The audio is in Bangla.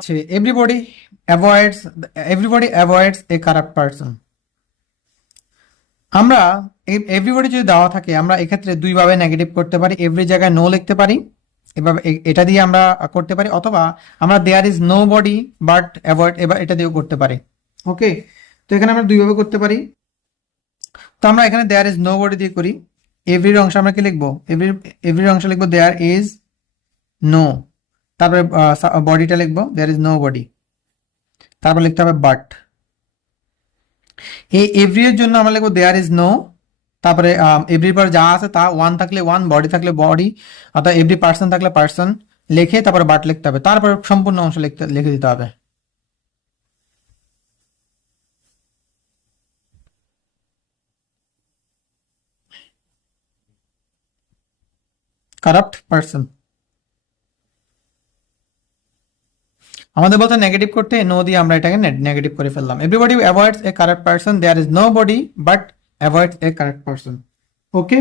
আছে এভরিবডি অ্যাভয়েডস এ কারাপ্ট পারসন। আমরা এভরিবডি যদি দেওয়া থাকে আমরা এক্ষেত্রে দুইভাবে নেগেটিভ করতে পারি, এভরি জায়গায় নো লিখতে পারি, এভাবে এটা দিয়ে আমরা করতে পারি, অথবা আমরা there is nobody but avoid এবার এটা দিয়েও করতে পারি। ওকে, তো এখানে আমরা দুইভাবে করতে পারি। তো আমরা এখানে দেয়ার ইজ নো বডি দিয়ে করি। এভরির অংশ আমরা কি লিখবো? এভরির অংশ লিখবো দেয়ার ইজ নো, তারপরে বডিটা লিখবো দেয়ার ইজ নো বডি, তারপর লিখতে হবে বাট। এই এভরি এর জন্য আমরা লিখবো দেয়ার ইজ নো, তারপরে এভরির পর যা আছে তা, ওয়ান থাকলে ওয়ান, বডি থাকলে বডি, অর্থাৎ এভরি পার্সন থাকলে পার্সন লিখে তারপরে বাট লিখতে হবে, তারপরে সম্পূর্ণ অংশ লিখে দিতে হবে। কারাপ্ট পার্সন আমাদের বলতে নেগেটিভ করতে, নো দিয়ে আমরা এটাকে নেগেটিভ করে ফেললাম। Everybody avoids a correct person, there is nobody but avoids a correct person. Okay.